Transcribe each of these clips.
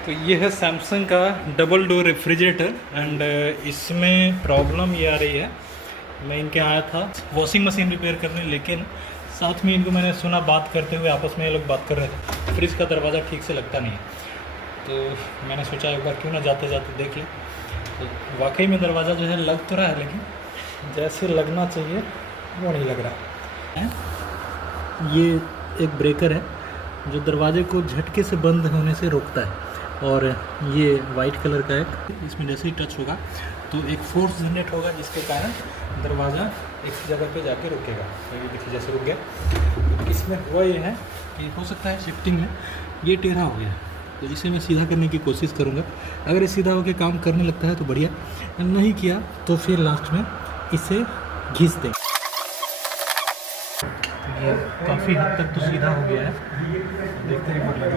तो ये है सैमसंग का डबल डोर रेफ्रिजरेटर एंड इसमें प्रॉब्लम ये आ रही है। मैं इनके आया था वॉशिंग मशीन रिपेयर करने, लेकिन साथ में इनको मैंने सुना बात करते हुए, आपस में ये लोग बात कर रहे थे, फ्रिज का दरवाज़ा ठीक से लगता नहीं है। तो मैंने सोचा एक बार क्यों ना जाते जाते देख लें। तो वाकई में दरवाज़ा जो है लग तो रहा है, लेकिन जैसे लगना चाहिए वो नहीं लग रहा है। ये एक ब्रेकर है जो दरवाजे को झटके से बंद होने से रोकता है, और ये वाइट कलर का है। इसमें जैसे ही टच होगा तो एक फोर्स जनरेट होगा, जिसके कारण दरवाज़ा एक जगह पे जाके रुकेगा। तो ये देखिए जैसे रुक गया। इसमें हुआ ये है कि हो सकता है शिफ्टिंग में ये टेढ़ा हो गया, तो इसे मैं सीधा करने की कोशिश करूँगा। अगर ये सीधा होकर काम करने लगता है तो बढ़िया, नहीं किया तो फिर लास्ट में इसे घिस दें। ये काफ़ी हद तक तो सीधा हो गया है, देखते हैं लगा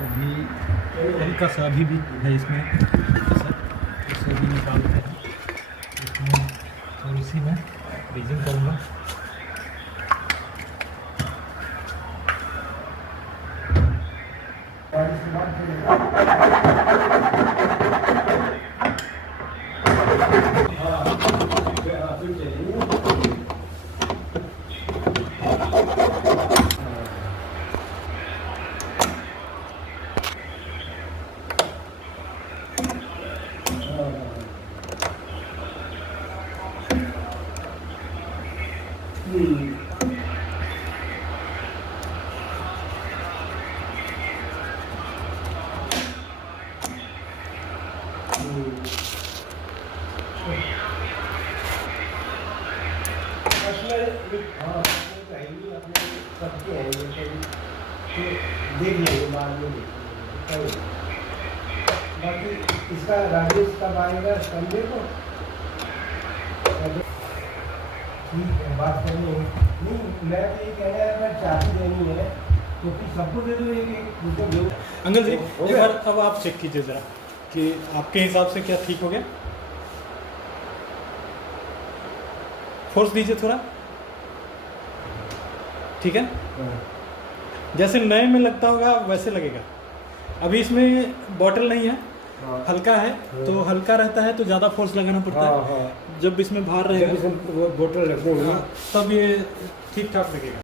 अभी हल्का सा अभी भी है इसमें, इसे भी निकालते हैं। इसमें थोड़ी सी मैं फ्रीजिंग करूँगा। देख लेंगे बाद में, बाकी इसका राजेश कब आएगा संडे को, ठीक है बात करनी है। नहीं मैं तो ये कह रहा है, अगर चाबी देनी है तो फिर सबको दे दो एक। अंकल जी एक बार अब आप चेक कीजिए ज़रा कि आपके हिसाब से क्या ठीक हो गया। फोर्स दीजिए थोड़ा, ठीक है। जैसे नए में लगता होगा वैसे लगेगा। अभी इसमें बॉटल नहीं है, हल्का है, तो हल्का रहता है तो ज़्यादा फोर्स लगाना पड़ता है। जब इसमें बाहर रहेगा बोतल रखते हैं तब ये ठीक ठाक लगेगा।